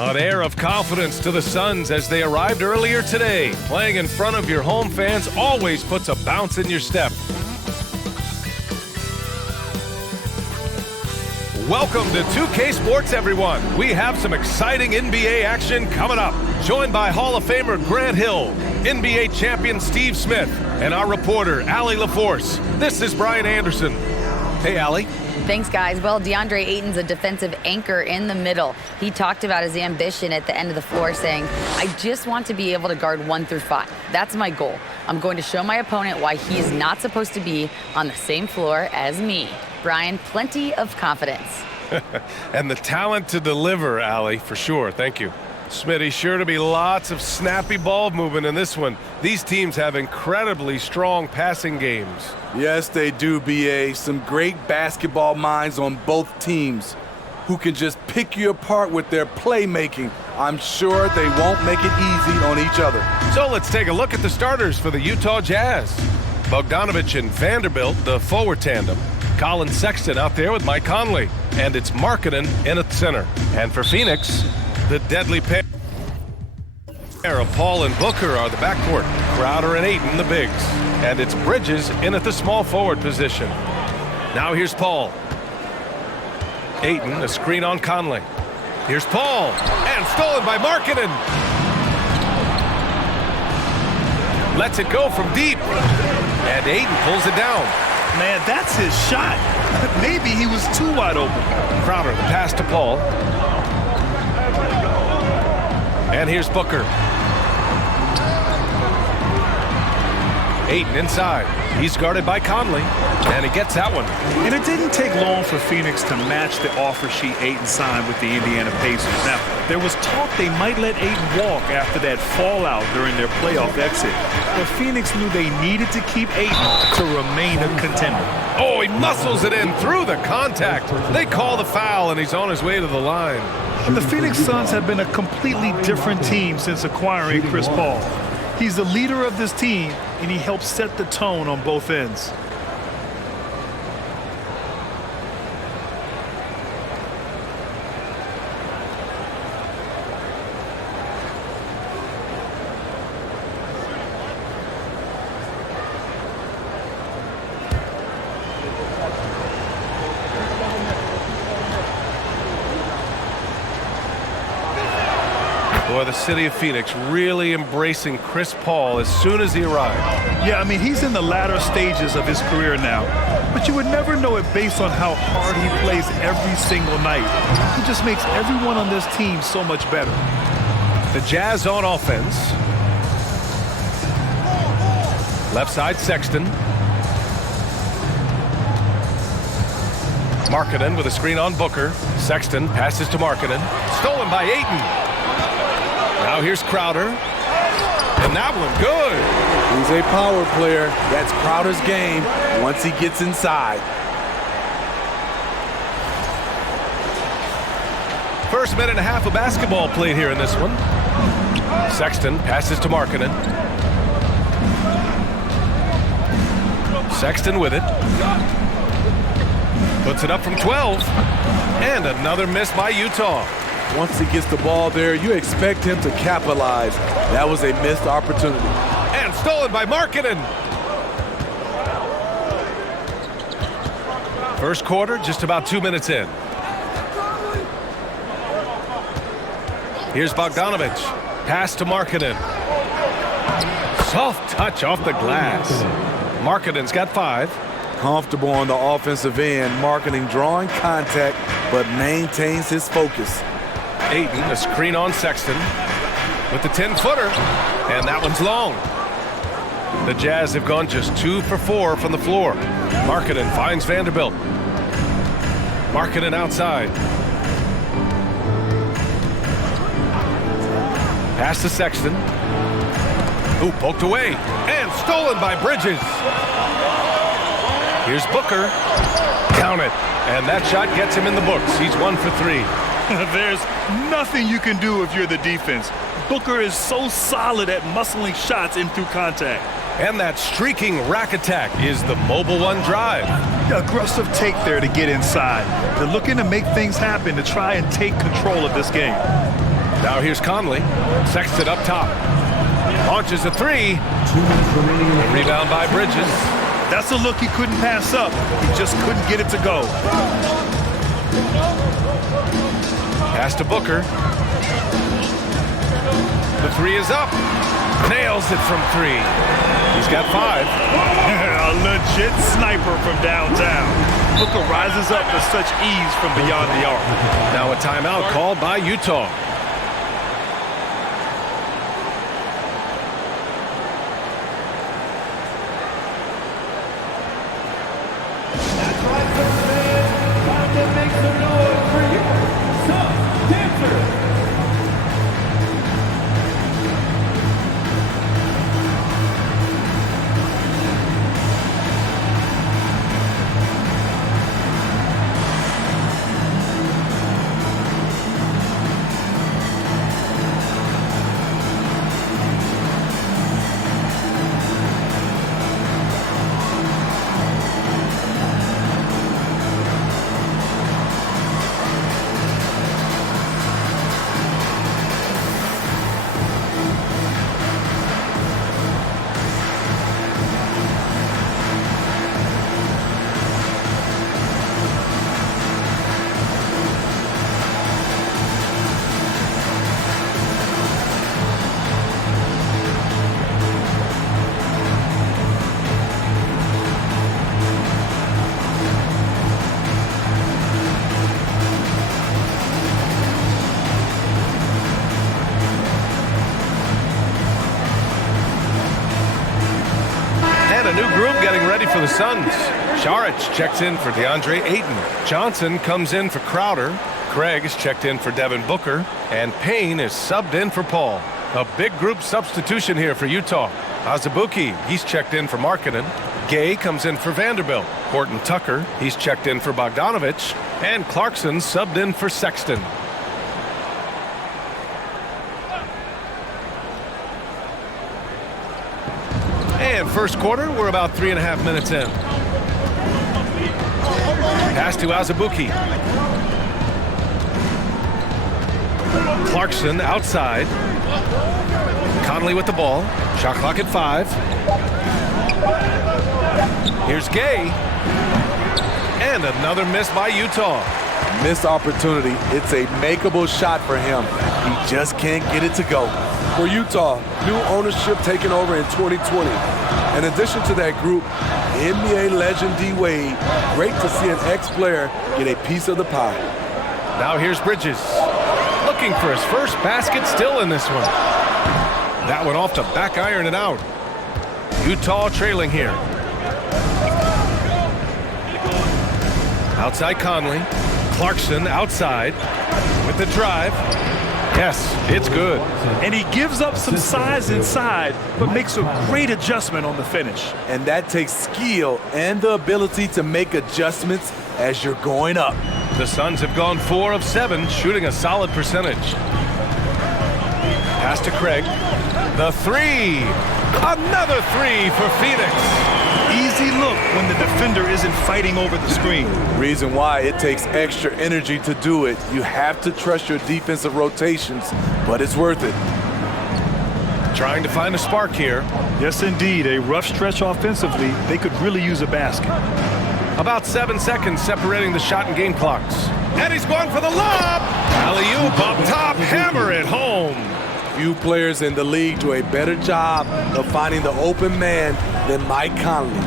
An air of confidence to the Suns as they arrived earlier today. Playing in front of your home fans always puts a bounce in your step. Welcome to 2K Sports, everyone. We have some exciting NBA action coming up. Joined by Hall of Famer Grant Hill, NBA champion Steve Smith, and our reporter, Allie LaForce. This is Brian Anderson. Hey, Allie. Thanks, guys. Well, DeAndre Ayton's a defensive anchor in the middle. He talked about his ambition at the end of the floor, saying, I just want to be able to guard 1 through 5. That's my goal. I'm going to show my opponent why he is not supposed to be on the same floor as me. Brian, plenty of confidence. And the talent to deliver, Allie, for sure. Thank you. Smitty, sure to be lots of snappy ball movement in this one. These teams have incredibly strong passing games. Yes, they do, B.A. Some great basketball minds on both teams who can just pick you apart with their playmaking. I'm sure they won't make it easy on each other. So let's take a look at the starters for the Utah Jazz. Bogdanovich and Vanderbilt, the forward tandem. Colin Sexton out there with Mike Conley. And it's Markkanen in at center. And for Phoenix, the deadly pair of Paul and Booker are the backcourt. Crowder and Ayton, the bigs. And it's Bridges in at the small forward position. Now here's Paul. Ayton, a screen on Conley. Here's Paul. And stolen by Markkanen. Lets it go from deep. And Ayton pulls it down. Man, that's his shot. Maybe he was too wide open. Crowder, the pass to Paul. And here's Booker. Ayton inside. He's guarded by Conley. And he gets that one. And it didn't take long for Phoenix to match the offer sheet Ayton signed with the Indiana Pacers. Now, there was talk they might let Ayton walk after that fallout during their playoff exit. But Phoenix knew they needed to keep Ayton to remain a contender. Oh, he muscles it in through the contact. They call the foul, and he's on his way to the line. The Phoenix Suns have been a completely different team since acquiring Chris Paul. He's the leader of this team, and he helps set the tone on both ends. Boy, the city of Phoenix really embracing Chris Paul as soon as he arrived. Yeah, I mean, he's in the latter stages of his career now. But you would never know it based on how hard he plays every single night. He just makes everyone on this team so much better. The Jazz on offense. Left side, Sexton. Markkanen with a screen on Booker. Sexton passes to Markkanen. Stolen by Ayton. Now here's Crowder. And that one, good. He's a power player. That's Crowder's game once he gets inside. First minute and a half of basketball played here in this one. Sexton passes to Markkanen. Sexton with it. Puts it up from 12. And another miss by Utah. Once he gets the ball there, you expect him to capitalize. That was a missed opportunity. And stolen by Markkanen. First quarter, just about 2 minutes in. Here's Bogdanovich. Pass to Markkanen. Soft touch off the glass. Markkanen's got 5. Comfortable on the offensive end. Markkanen drawing contact, but maintains his focus. Ayton, a screen on Sexton with the 10-footer, and that one's long. The Jazz have gone just 2 for 4 from the floor. Markkanen finds Vanderbilt. Markkanen outside. Pass to Sexton. Ooh, poked away, and stolen by Bridges. Here's Booker. Count it, and that shot gets him in the books. He's 1 for 3. There's nothing you can do if you're the defense. Booker is so solid at muscling shots in through contact. And that streaking rack attack is the Mobile One drive. The aggressive take there to get inside. They're looking to make things happen to try and take control of this game. Now here's Conley. Sexton up top. Launches a three. A rebound by Bridges. That's a look he couldn't pass up. He just couldn't get it to go. Pass to Booker. The three is up. Nails it from three. He's got 5. A legit sniper from downtown. Booker rises up with such ease from beyond the arc. Now a timeout called by Utah. That's right, fans. Time to make some noise for your sub-dancers. A new group getting ready for the Suns. Saric checks in for DeAndre Ayton. Johnson comes in for Crowder. Craig is checked in for Devin Booker. And Payne is subbed in for Paul. A big group substitution here for Utah. Azubuike, he's checked in for Markkanen. Gay comes in for Vanderbilt. Horton Tucker, he's checked in for Bogdanovich. And Clarkson subbed in for Sexton. And first quarter, we're about 3.5 minutes in. Pass to Azubuike. Clarkson outside. Conley with the ball. Shot clock at 5. Here's Gay. And another miss by Utah. Missed opportunity. It's a makeable shot for him. He just can't get it to go. For Utah, new ownership taking over in 2020. In addition to that group, NBA legend D-Wade, great to see an ex-player get a piece of the pie. Now here's Bridges. Looking for his first basket, still in this one. That one off to back iron it out. Utah trailing here. Outside Conley. Clarkson outside with the drive. Yes, it's good. And he gives up some size inside, but makes a great adjustment on the finish. And that takes skill and the ability to make adjustments as you're going up. The Suns have gone 4 of 7, shooting a solid percentage. Pass to Craig. The three. Another three for Phoenix. Easy look when the defender isn't fighting over the screen. Reason why it takes extra energy to do it. You have to trust your defensive rotations, but it's worth it. Trying to find a spark here. Yes, indeed. A rough stretch offensively. They could really use a basket. About 7 seconds separating the shot and game clocks. And he's going for the lob. Alley-oop up top. Hammer it home. Few players in the league do a better job of finding the open man than Mike Conley.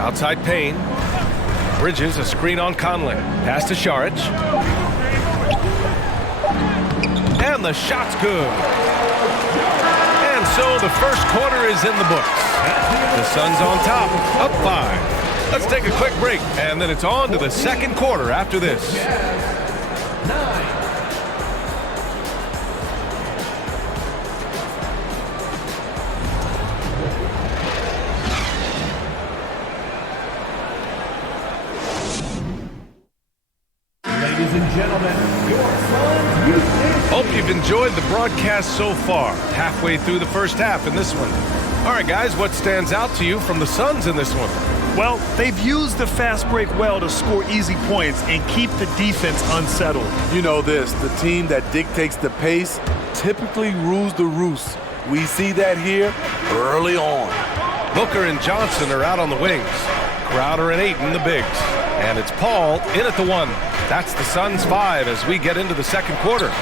Outside Payne. Bridges, a screen on Conley. Pass to Saric. And the shot's good. And so the first quarter is in the books. The Suns on top, up 5. Let's take a quick break, and then it's on to the second quarter after this. Ladies and gentlemen, your Suns Youth. Hope you've enjoyed the broadcast so far. Halfway through the first half in this one. All right, guys, what stands out to you from the Suns in this one? Well, they've used the fast break well to score easy points and keep the defense unsettled. You know this, the team that dictates the pace typically rules the roost. We see that here early on. Booker and Johnson are out on the wings. Crowder and Ayton the bigs. And it's Paul in at the 1. That's the Suns' 5 as we get into the second quarter.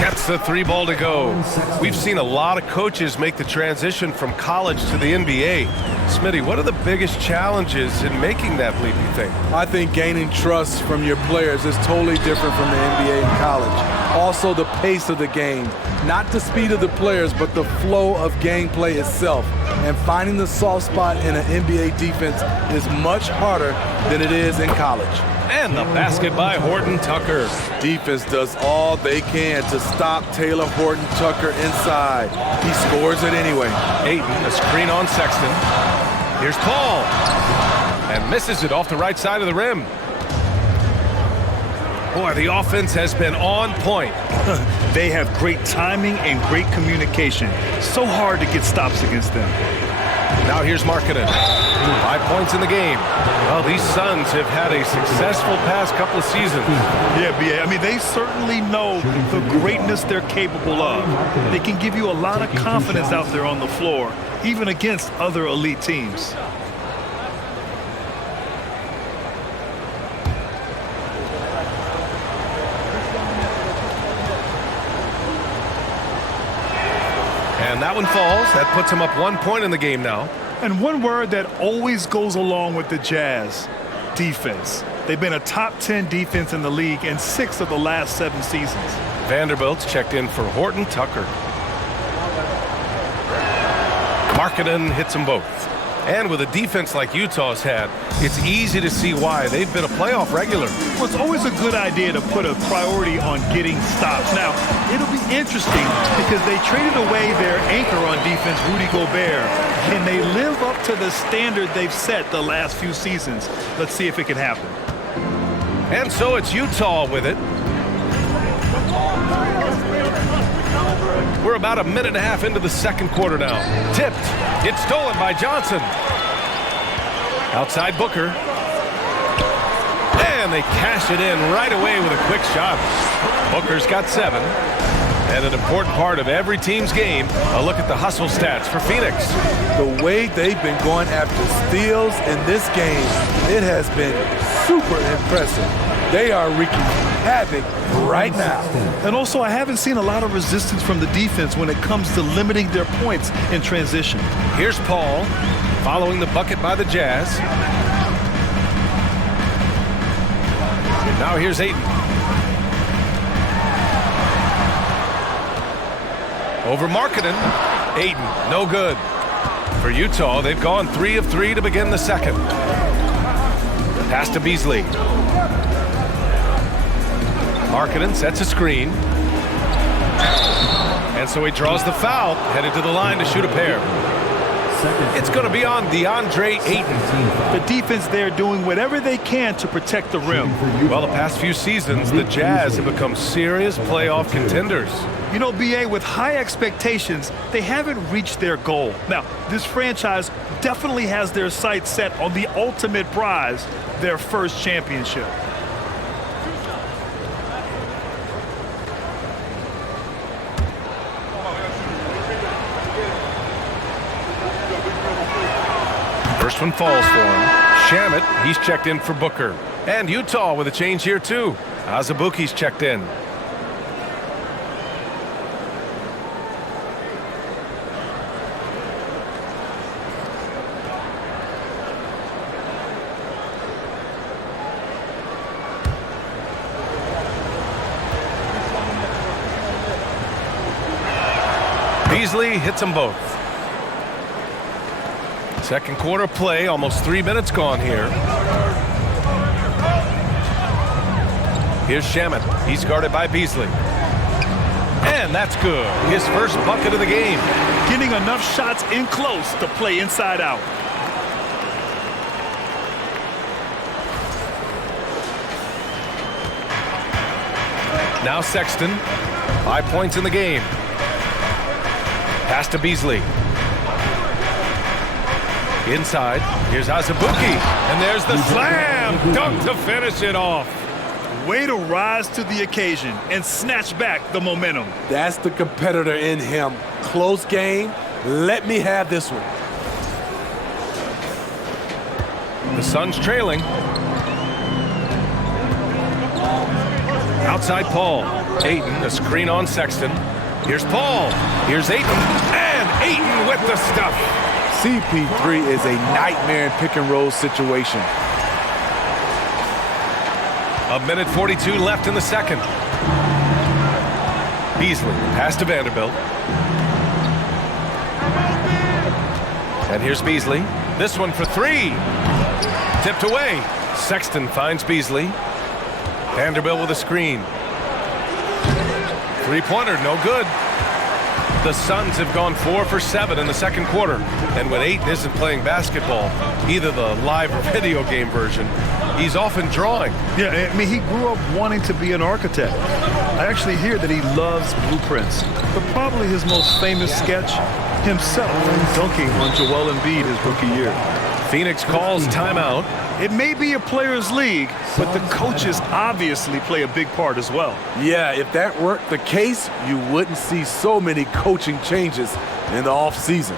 Gets the 3 ball to go. We've seen a lot of coaches make the transition from college to the NBA. Smitty, what are the biggest challenges in making that leap, you think? I think gaining trust from your players is totally different from the NBA and college. Also the pace of the game. Not the speed of the players, but the flow of gameplay itself. And finding the soft spot in an NBA defense is much harder than it is in college. And the basket by Horton Tucker. Defense does all they can to stop Taylor Horton Tucker inside. He scores it anyway. Ayton, a screen on Sexton. Here's Paul. And misses it off the right side of the rim. Boy, the offense has been on point. They have great timing and great communication. So hard to get stops against them. Now here's Markkanen. 5 points in the game. Well, these Suns have had a successful past couple of seasons. Yeah, B.A. I mean, they certainly know the greatness they're capable of. They can give you a lot of confidence out there on the floor, even against other elite teams. And that one falls. That puts him up 1 point in the game now. And one word that always goes along with the Jazz, defense. They've been a top 10 defense in the league in 6 of the last 7 seasons. Vanderbilt's checked in for Horton Tucker. Markkanen hits them both. And with a defense like Utah's had, it's easy to see why they've been a playoff regular. Well, it's always a good idea to put a priority on getting stops. Now, it'll be interesting because they traded away their anchor on defense, Rudy Gobert. Can they live up to the standard they've set the last few seasons? Let's see if it can happen. And so it's Utah with it. We're about a minute and a half into the second quarter now. Tipped. It's stolen by Johnson. Outside Booker. And they cash it in right away with a quick shot. Booker's got 7. And an important part of every team's game, a look at the hustle stats for Phoenix. The way they've been going after steals in this game, it has been super impressive. They are wreaking havoc right now. And also, I haven't seen a lot of resistance from the defense when it comes to limiting their points in transition. Here's Paul, following the bucket by the Jazz. Now here's Ayton. Over Markkanen. Ayton, no good. For Utah, they've gone 3 of 3 to begin the second. Pass to Beasley. Markkanen sets a screen. And so he draws the foul, headed to the line to shoot a pair. It's going to be on DeAndre Ayton. The defense there doing whatever they can to protect the rim. Well, the past few seasons, the Jazz have become serious playoff contenders. You know, B.A., with high expectations, they haven't reached their goal. Now, this franchise definitely has their sights set on the ultimate prize, their first championship. First one falls for him. Shamet, he's checked in for Booker. And Utah with a change here, too. Azubuike's checked in. Beasley hits them both. Second quarter play, almost 3 minutes gone here. Here's Shamet. He's guarded by Beasley. And that's good. His first bucket of the game. Getting enough shots in close to play inside out. Now Sexton. 5 points in the game. Pass to Beasley. Inside, here's Azubuike, and there's the slam dunk to finish it off. Way to rise to the occasion and snatch back the momentum. That's the competitor in him. Close game. Let me have this one. The Suns trailing. Outside Paul. Ayton, a screen on Sexton. Here's Paul. Here's Ayton. And Ayton with the stuff. CP3 is a nightmare in pick-and-roll situation. A minute 42 left in the second. Beasley, pass to Vanderbilt. And here's Beasley. This one for three. Tipped away. Sexton finds Beasley. Vanderbilt with a screen. Three-pointer, no good. The Suns have gone 4 for 7 in the second quarter. And when Ayton isn't playing basketball, either the live or video game version, he's often drawing. Yeah, I mean, he grew up wanting to be an architect. I actually hear that he loves blueprints. But probably his most famous sketch, himself dunking on Joel Embiid his rookie year. Phoenix calls timeout. It may be a players' league, but the coaches obviously play a big part as well. Yeah, if that weren't the case, you wouldn't see so many coaching changes in the offseason.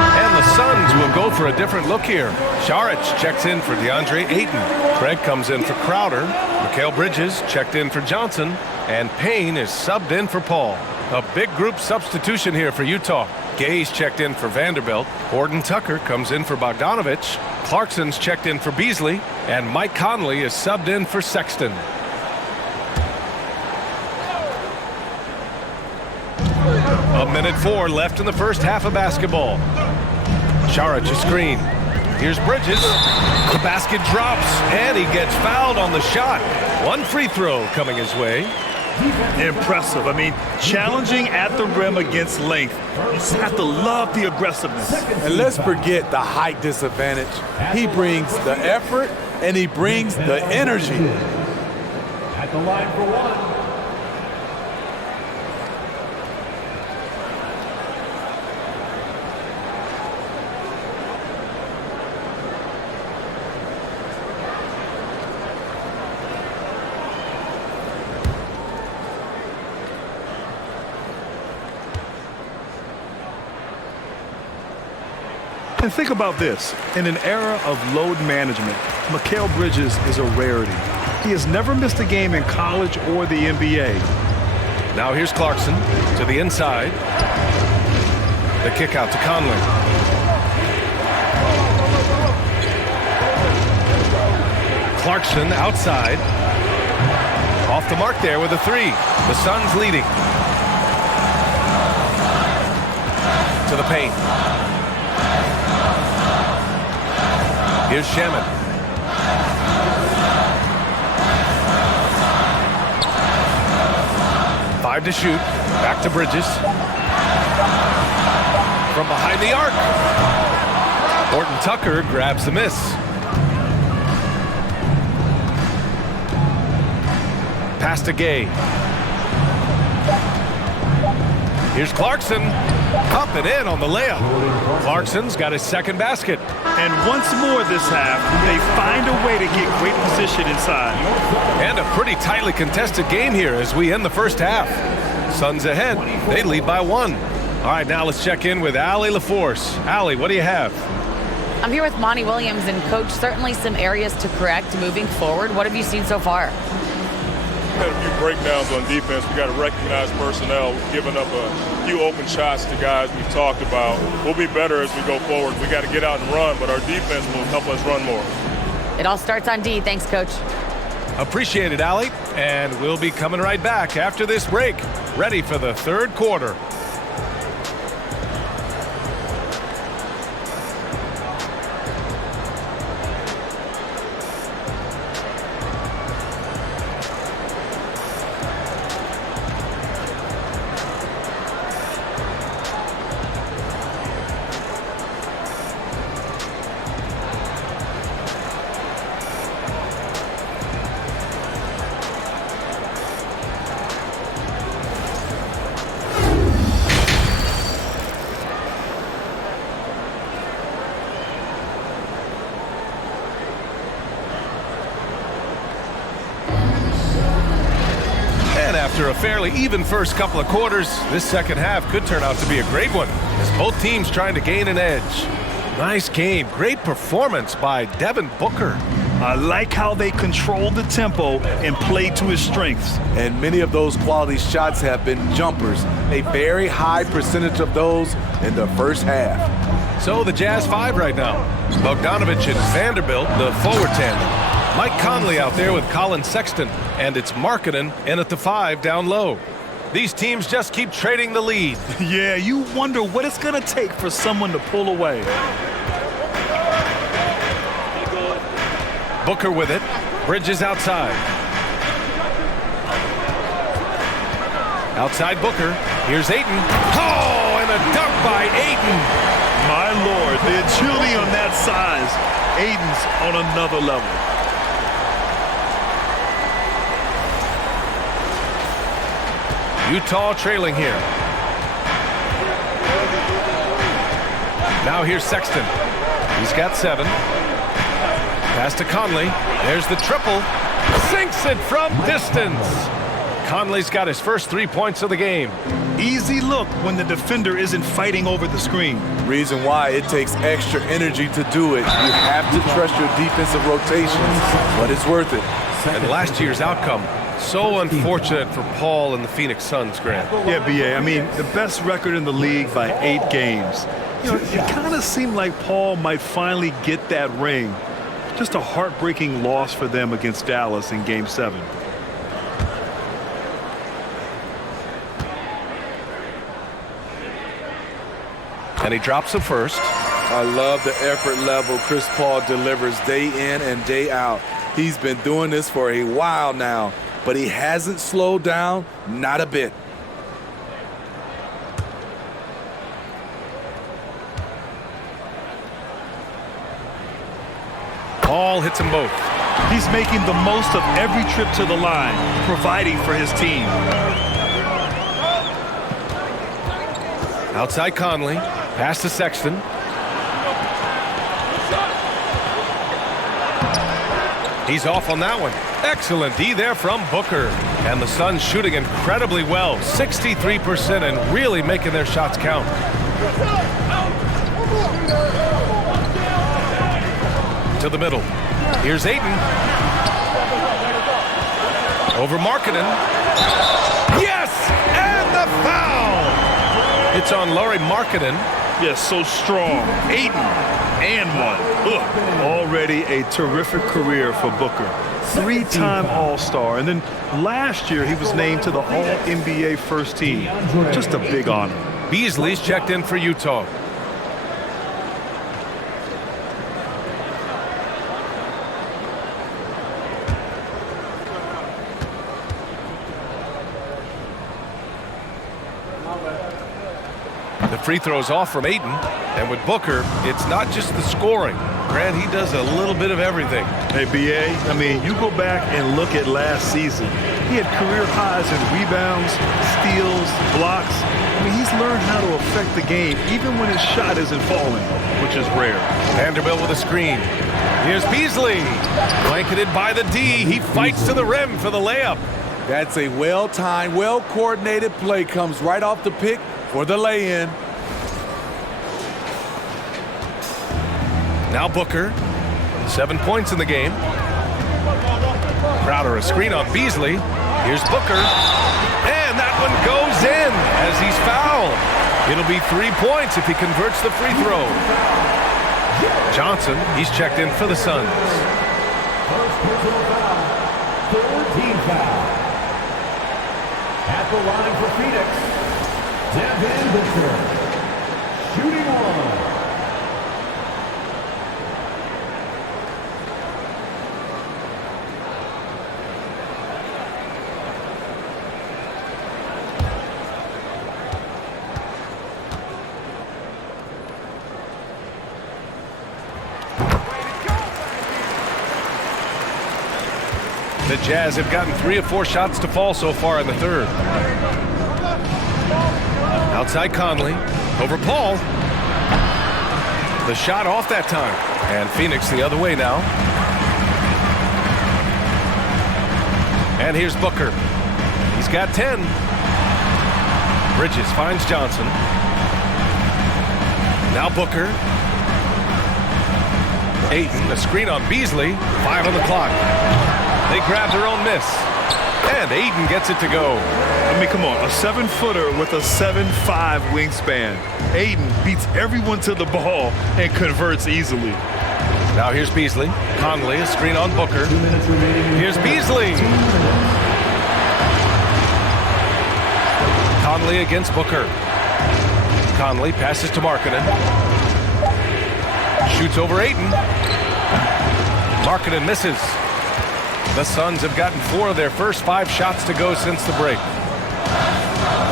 And the Suns will go for a different look here. Saric checks in for DeAndre Ayton. Craig comes in for Crowder. Mikal Bridges checked in for Johnson. And Payne is subbed in for Paul. A big group substitution here for Utah. Gay's checked in for Vanderbilt. Horton Tucker comes in for Bogdanovich. Clarkson's checked in for Beasley. And Mike Conley is subbed in for Sexton. A minute 4 left in the first half of basketball. Saric a screen. Here's Bridges. The basket drops, and he gets fouled on the shot. One free throw coming his way. Impressive. I mean, challenging at the rim against length. You just have to love the aggressiveness. And let's forget the height disadvantage. He brings the effort, and he brings the energy. At the line for one. And think about this. In an era of load management, Mikal Bridges is a rarity. He has never missed a game in college or the NBA. Now here's Clarkson to the inside. The kick out to Conley. Clarkson outside. Off the mark there with a three. The Suns leading. To the paint. Here's Shaman. Five to shoot. Back to Bridges. From behind the arc. Horton Tucker grabs the miss. Pass to Gay. Here's Clarkson. Up and in on the layup. Clarkson's got his second basket. And once more this half, they find a way to get great position inside. And a pretty tightly contested game here as we end the first half. Suns ahead. They lead by 1. All right, now let's check in with Allie LaForce. Allie, what do you have? I'm here with Monty Williams, and Coach, certainly some areas to correct moving forward. What have you seen so far? Had a few breakdowns on defense. We got to recognize personnel. We've given up a few open shots to guys we've talked about. We'll be better as we go forward. We got to get out and run, but our defense will help us run more. It all starts on D. Thanks, Coach. Appreciate it, Allie. And we'll be coming right back after this break. Ready for the third quarter. fairly even first couple of quarters, this second half could turn out to be a great one, as both teams trying to gain an edge. Nice game. Great performance by Devin Booker. I like how they controlled the tempo and played to his strengths. And many of those quality shots have been jumpers. A very high percentage of those in the first half. So the Jazz 5 right now. Bogdanovich and Vanderbilt, the forward tandem. Mike Conley out there with Colin Sexton, and it's Markkanen in at the 5 down low. These teams just keep trading the lead. Yeah, you wonder what it's going to take for someone to pull away. Booker with it. Bridges outside. Outside Booker. Here's Ayton. Oh, and a dunk by Ayton. My Lord, the agility on that size. Ayton's on another level. Utah trailing here. Now here's Sexton. He's got 7. Pass to Conley. There's the triple. Sinks it from distance. Conley's got his first 3 points of the game. Easy look when the defender isn't fighting over the screen. Reason why it takes extra energy to do it. You have to trust your defensive rotations, but it's worth it. And last year's outcome, so unfortunate for Paul and the Phoenix Suns, Grant. Yeah, B.A., I mean, the best record in the league by 8 games. You know, it kind of seemed like Paul might finally get that ring. Just a heartbreaking loss for them against Dallas in Game 7. And he drops the first. I love the effort level Chris Paul delivers day in and day out. He's been doing this for a while now, but he hasn't slowed down, not a bit. Paul hits them both. He's making the most of every trip to the line, providing for his team. Outside Conley. Pass to Sexton. He's off on that one. Excellent D there from Booker. And the Suns shooting incredibly well. 63% and really making their shots count. To the middle. Here's Ayton. Over Markkanen. Yes! And the foul! It's on Lauri Markkanen. Yes, so strong. Ayton and one. Ugh. Already a terrific career for Booker. 3-time All-Star. And then last year he was named to the All-NBA first team. Just a big honor. Beasley's checked in for Utah. The free throw's off from Ayton, and with Booker, it's not just the scoring. Grant, he does a little bit of everything. Hey, B.A., I mean, you go back and look at last season. He had career highs in rebounds, steals, blocks. I mean, he's learned how to affect the game, even when his shot isn't falling, which is rare. Vanderbilt with a screen. Here's Beasley. Blanketed by the D. He fights to the rim for the layup. That's a well-timed, well-coordinated play. Comes right off the pick for the lay-in. Now Booker, 7 points in the game. Crowder a screen on Beasley. Here's Booker, and that one goes in as he's fouled. It'll be 3 points if he converts the free throw. Johnson, he's checked in for the Suns. First personal foul, 14 foul. At the line for Phoenix, Devin Booker, shooting one. The Jazz have gotten 3 of 4 shots to fall so far in the third. Outside Conley, over Paul. The shot off that time, and Phoenix the other way now. And here's Booker. He's got 10. Bridges finds Johnson. Now Booker. Ayton, a screen on Beasley. 5 on the clock. They grab their own miss. And Ayton gets it to go. I mean, come on, a 7-footer with a 7'5" wingspan. Ayton beats everyone to the ball and converts easily. Now here's Beasley. Conley, a screen on Booker. Here's Beasley. Conley against Booker. Conley passes to Markkanen. Shoots over Ayton. Markkanen misses. The Suns have gotten 4 of their first 5 shots to go since the break.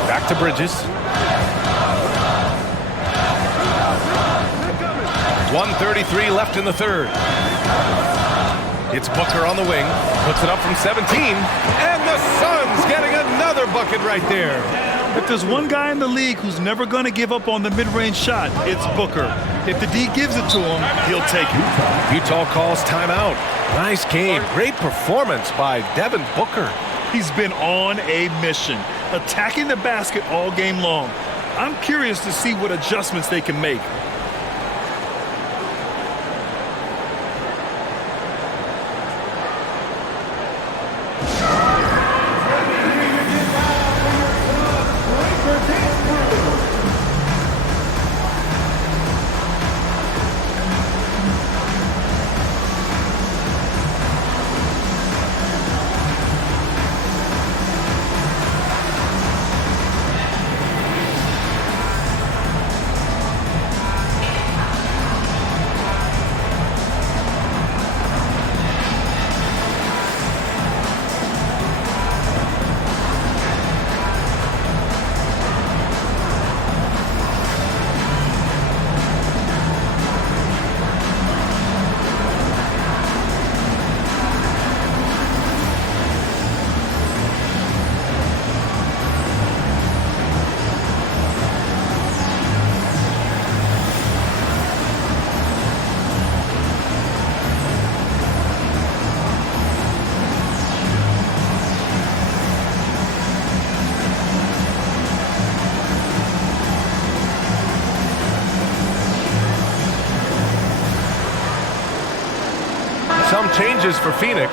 Back to Bridges. 1:33 left in the third. It's Booker on the wing. Puts it up from 17. And the Suns getting another bucket right there. If there's one guy in the league who's never going to give up on the mid-range shot, it's Booker. If the D gives it to him, he'll take it. Utah calls timeout. Nice game. Great performance by Devin Booker. He's been on a mission, attacking the basket all game long. I'm curious to see what adjustments they can make. Some changes for Phoenix.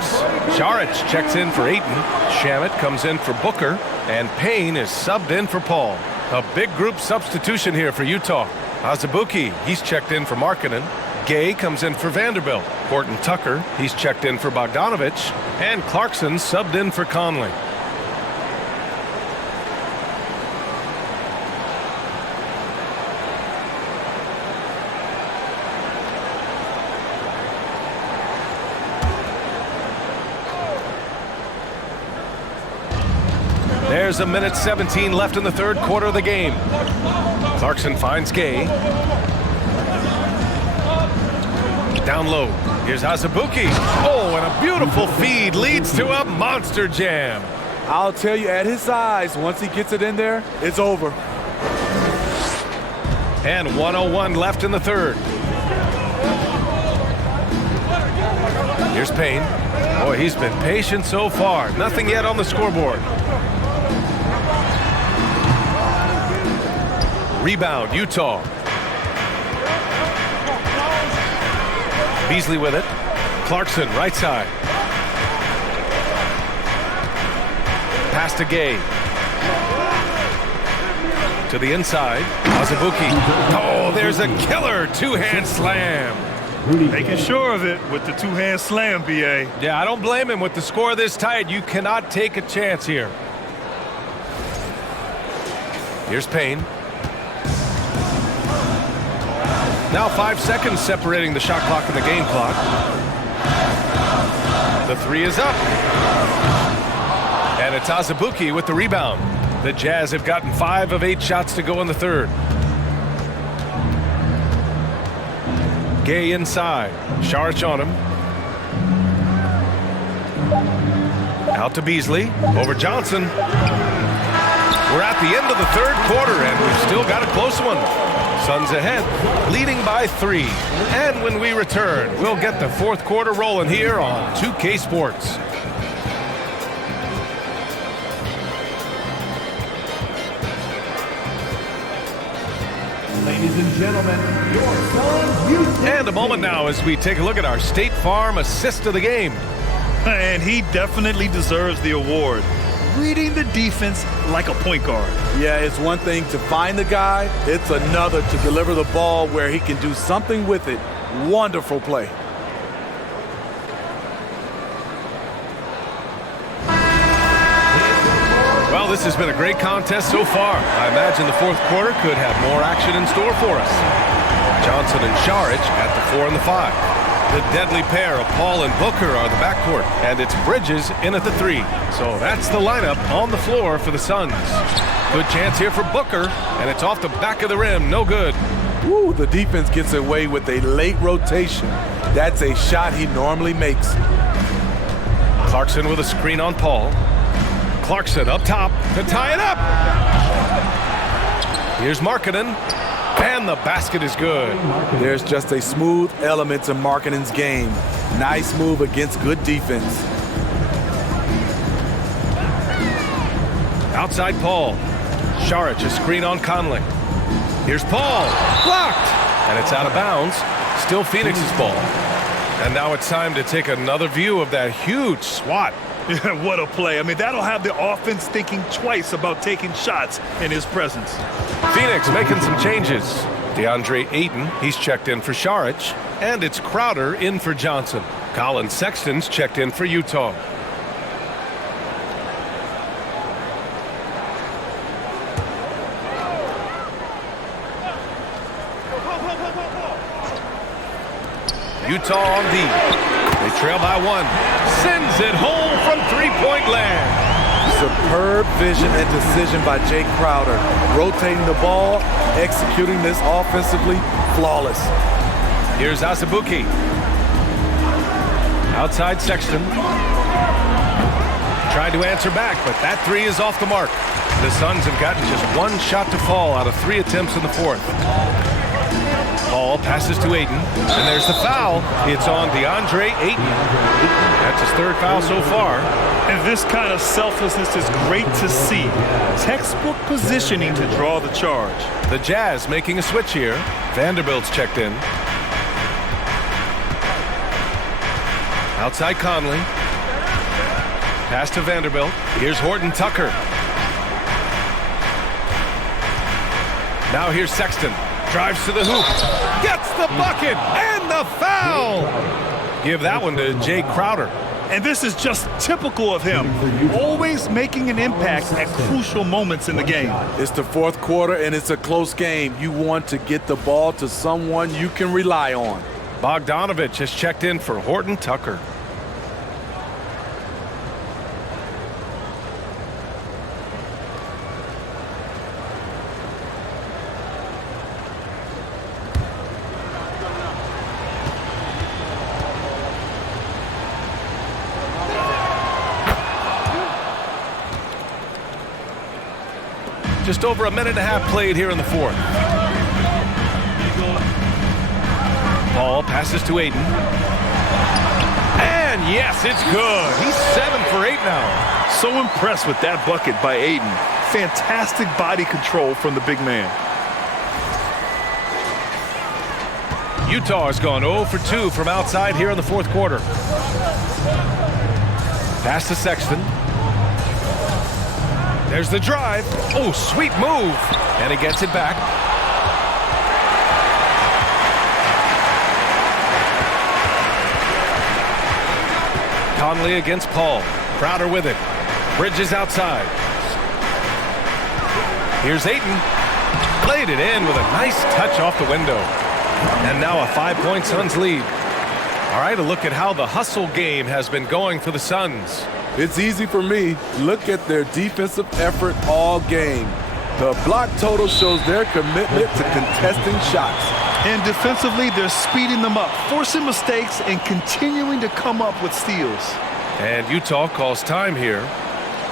Saric checks in for Ayton. Shamet comes in for Booker. And Payne is subbed in for Paul. A big group substitution here for Utah. Azubuike, he's checked in for Markkanen. Gay comes in for Vanderbilt. Horton Tucker, he's checked in for Bogdanovich. And Clarkson subbed in for Conley. There's a minute 17 left in the third quarter of the game. Clarkson finds Gay. Down low. Here's Azubuike. Oh, and a beautiful feed leads to a monster jam. I'll tell you, at his size, once he gets it in there, it's over. And 1:01 left in the third. Here's Payne. Boy, he's been patient so far. Nothing yet on the scoreboard. Rebound, Utah. Beasley with it. Clarkson, right side. Pass to Gay. To the inside. Azubuike. Oh, there's a killer two-hand slam. Making sure of it with the two-hand slam, B.A. Yeah, I don't blame him. With the score this tight, you cannot take a chance here. Here's Payne. Now 5 seconds separating the shot clock and the game clock. The three is up. And it's Azubuike with the rebound. The Jazz have gotten 5 of 8 shots to go in the third. Gay inside. Saric on him. Out to Beasley. Over Johnson. We're at the end of the third quarter, and we've still got a close one. Suns ahead, leading by 3. And when we return, we'll get the fourth quarter rolling here on 2K Sports. Ladies and gentlemen, your son, Houston. And a moment now as we take a look at our State Farm assist of the game. And he definitely deserves the award. Reading the defense like a point guard. Yeah, it's one thing to find the guy. It's another to deliver the ball where he can do something with it. Wonderful play. Well, this has been a great contest so far. I imagine the fourth quarter could have more action in store for us. Johnson and Sharich at the 4 and the 5. The deadly pair of Paul and Booker are the backcourt, and it's Bridges in at the 3. So that's the lineup on the floor for the Suns. Good chance here for Booker, and it's off the back of the rim. No good. Ooh, the defense gets away with a late rotation. That's a shot he normally makes. Clarkson with a screen on Paul. Clarkson up top to tie it up. Here's Markkanen, and the basket is good. There's just a smooth element to Markkanen's game. Nice move against good defense. Outside Paul. Sharich a screen on Conley. Here's Paul. Blocked. And it's out of bounds. Still Phoenix's ball. And now it's time to take another view of that huge swat. Yeah, what a play. I mean, that'll have the offense thinking twice about taking shots in his presence. Phoenix making some changes. DeAndre Ayton, he's checked in for Sharich. And it's Crowder in for Johnson. Colin Sexton's checked in for Utah. Utah on D. They trail by 1. Sends it home from three-point land. Superb vision and decision by Jake Crowder. Rotating the ball, executing this offensively, flawless. Here's Azubuike. Outside Sexton. Tried to answer back, but that 3 is off the mark. The Suns have gotten just 1 shot to fall out of 3 attempts in the fourth. Paul passes to Ayton, and there's the foul. It's on DeAndre Ayton. That's his 3rd foul so far. And this kind of selflessness is great to see. Textbook positioning to draw the charge. The Jazz making a switch here. Vanderbilt's checked in. Outside Conley. Pass to Vanderbilt. Here's Horton Tucker. Now here's Sexton. Drives to the hoop. Gets the bucket and the foul. Give that one to Jay Crowder. And this is just typical of him. Always making an impact at crucial moments in the game. It's the fourth quarter and it's a close game. You want to get the ball to someone you can rely on. Bogdanovich has checked in for Horton Tucker. Just over a minute and a half played here in the fourth. Paul passes to Ayton. And yes, it's good. He's 7 for 8 now. So impressed with that bucket by Ayton. Fantastic body control from the big man. Utah has gone 0 for 2 from outside here in the fourth quarter. Pass to Sexton. There's the drive. Oh, sweet move. And he gets it back. Conley against Paul. Crowder with it. Bridges outside. Here's Ayton. Played it in with a nice touch off the window. And now a 5-point Suns lead. All right, a look at how the hustle game has been going for the Suns. It's easy for me. Look at their defensive effort all game. The block total shows their commitment to contesting shots. And defensively, they're speeding them up, forcing mistakes and continuing to come up with steals. And Utah calls time here.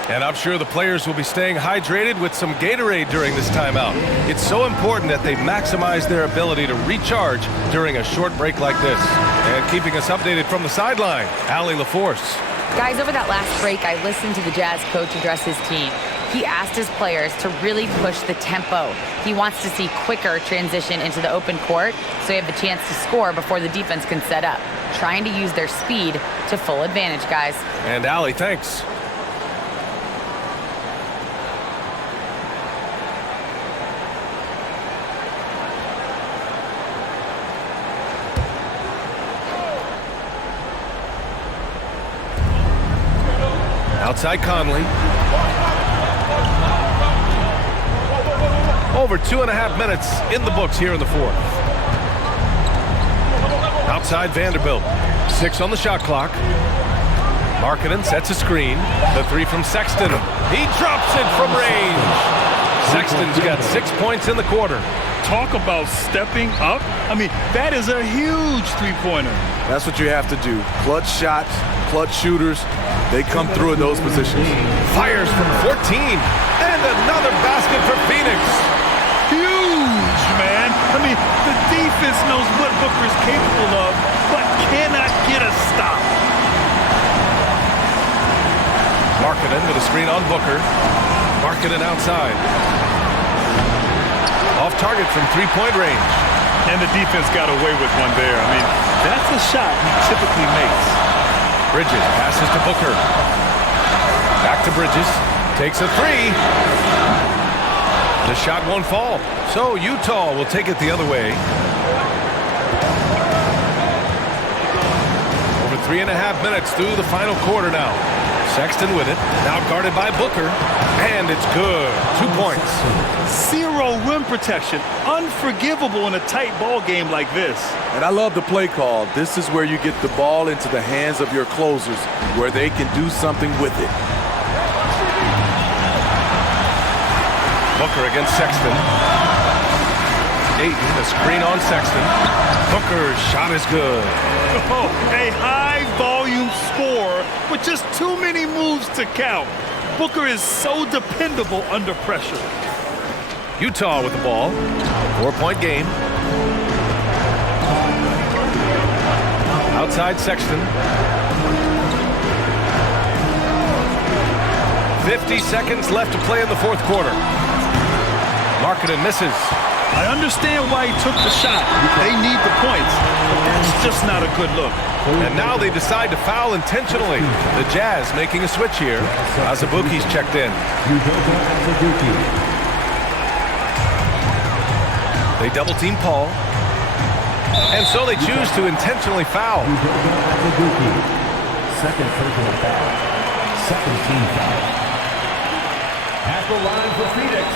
And I'm sure the players will be staying hydrated with some Gatorade during this timeout. It's so important that they maximize their ability to recharge during a short break like this. And keeping us updated from the sideline, Allie LaForce. Guys, over that last break, I listened to the Jazz coach address his team. he asked his players to really push the tempo. He wants to see quicker transition into the open court so they have the chance to score before the defense can set up. Trying to use their speed to full advantage, guys. And Allie, thanks. Outside Conley. Over 2.5 minutes in the books here in the fourth. Outside Vanderbilt. 6 on the shot clock. Markkanen sets a screen. The three from Sexton. He drops it from range. Sexton's got 6 points in the quarter. Talk about stepping up. I mean, that is a huge three-pointer. That's what you have to do. Clutch shots, clutch shooters, they come through in those positions. Fires from 14. And another basket for Phoenix. Huge, man. I mean, the defense knows what Booker's capable of, but cannot get a stop. Markkanen with a screen on Booker. Markkanen outside. Off target from three-point range. And the defense got away with one there. I mean, that's a shot he typically makes. Bridges passes to Booker. Back to Bridges. Takes a three. The shot won't fall. So Utah will take it the other way. Over 3.5 minutes through the final quarter now. Sexton with it. Now guarded by Booker. And it's good. 2 points. Zero rim protection. Unforgivable in a tight ball game like this. And I love the play call. This is where you get the ball into the hands of your closers, where they can do something with it. Booker against Sexton. Ayton, a screen on Sexton. Booker's shot is good. Oh, a high-volume score with just too many moves to count. Booker is so dependable under pressure. Utah with the ball. 4-point game. Outside Sexton. 50 seconds left to play in the fourth quarter. Markkanen misses. I understand why he took the shot. They need the points, but that's just not a good look. And now they decide to foul intentionally. The Jazz making a switch here. Azubuike's checked in. They double team Paul. And so they choose to intentionally foul. Second personal foul. Second team foul. At the line for Phoenix,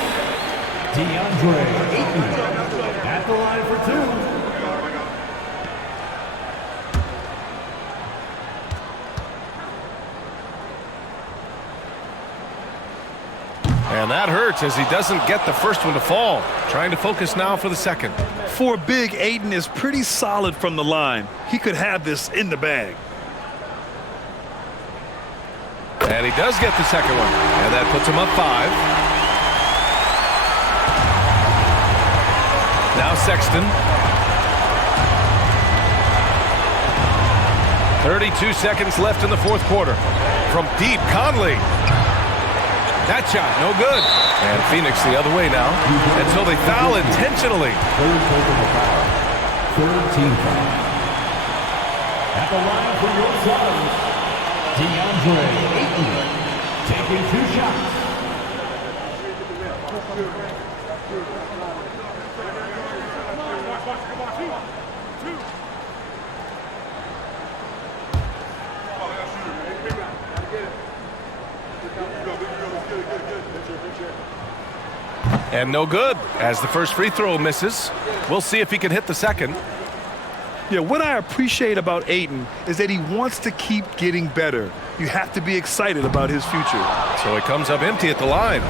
DeAndre Ayton. At the line for 2. And that hurts as he doesn't get the first one to fall. Trying to focus now for the second. For big, Ayton is pretty solid from the line. He could have this in the bag. And he does get the second one. And that puts him up 5. Now Sexton. 32 seconds left in the fourth quarter. From deep, Conley. That shot, no good. And Phoenix the other way now. And so they foul intentionally. Third team foul. At the line for your Suns, DeAndre Ayton. Taking 2 shots. And no good, as the first free throw misses. We'll see if he can hit the second. Yeah, what I appreciate about Ayton is that he wants to keep getting better. You have to be excited about his future. So he comes up empty at the line.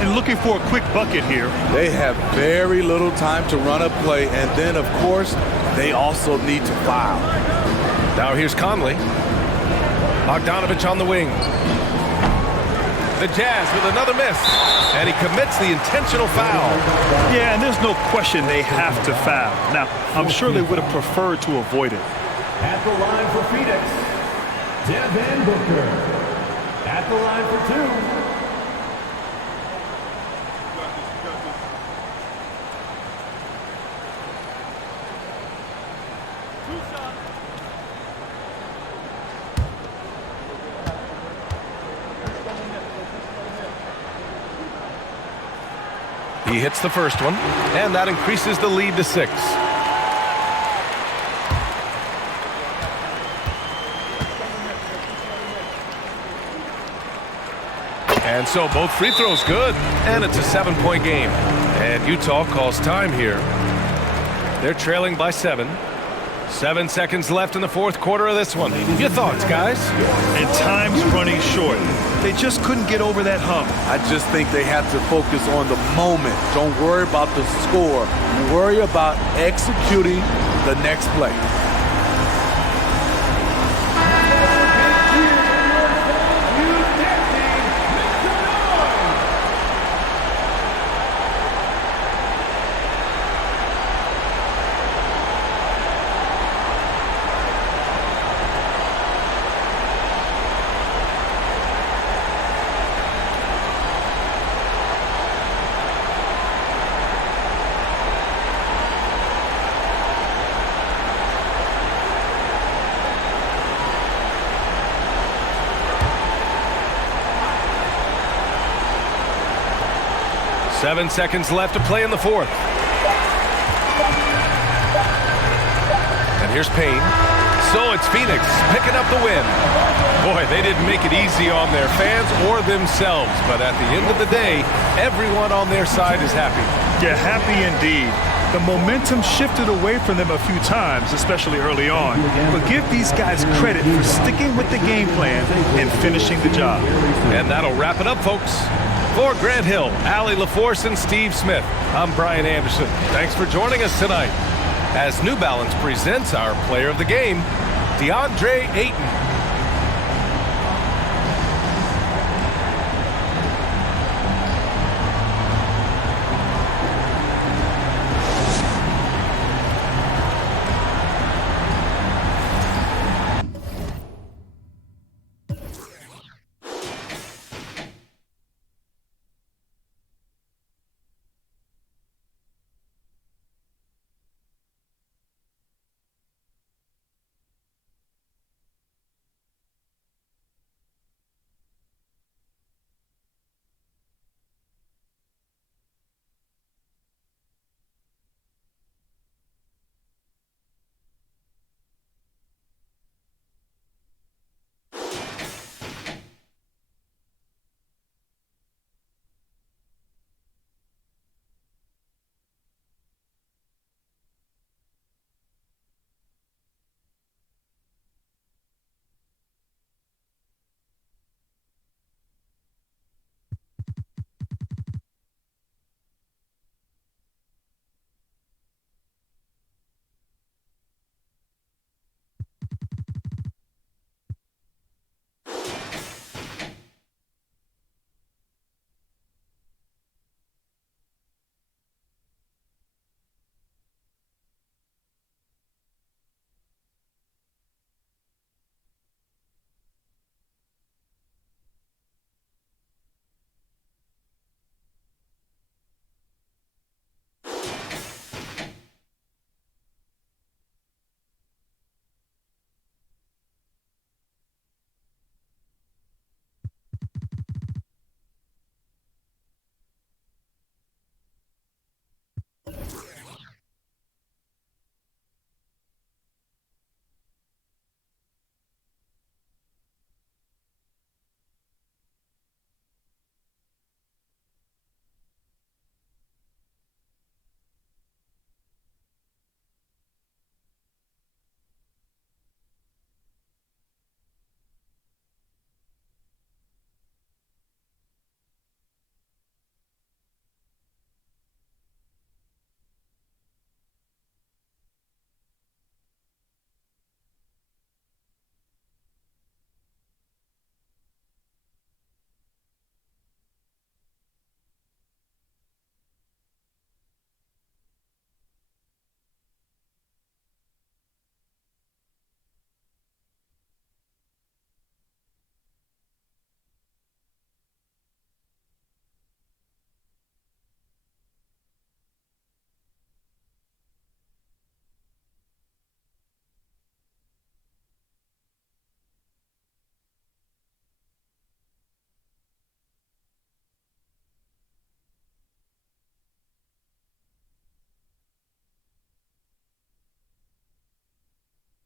And looking for a quick bucket here. They have very little time to run a play, and then, of course, they also need to foul. Now here's Conley. Bogdanovich on the wing. The Jazz with another miss. And he commits the intentional foul. Yeah, and there's no question they have to foul. Now, I'm sure they would have preferred to avoid it. At the line for Phoenix, Devin Booker. At the line for 2. He hits the first one, and that increases the lead to 6. And so both free throws good, and it's a 7-point game. And Utah calls time here. They're trailing by 7. 7 seconds left in the fourth quarter of this one. Your thoughts, guys? And time's running short. They just couldn't get over that hump. I just think they have to focus on the moment. Don't worry about the score. Worry about executing the next play. Seven seconds left to play in the fourth. And here's Payne. So it's Phoenix picking up the win. Boy, they didn't make it easy on their fans or themselves, but at the end of the day, everyone on their side is happy. Yeah, happy indeed. The momentum shifted away from them a few times, especially early on. But give these guys credit for sticking with the game plan and finishing the job. And that'll wrap it up, folks. For Grant Hill, Allie LaForce, and Steve Smith, I'm Brian Anderson. Thanks for joining us tonight as New Balance presents our player of the game, DeAndre Ayton.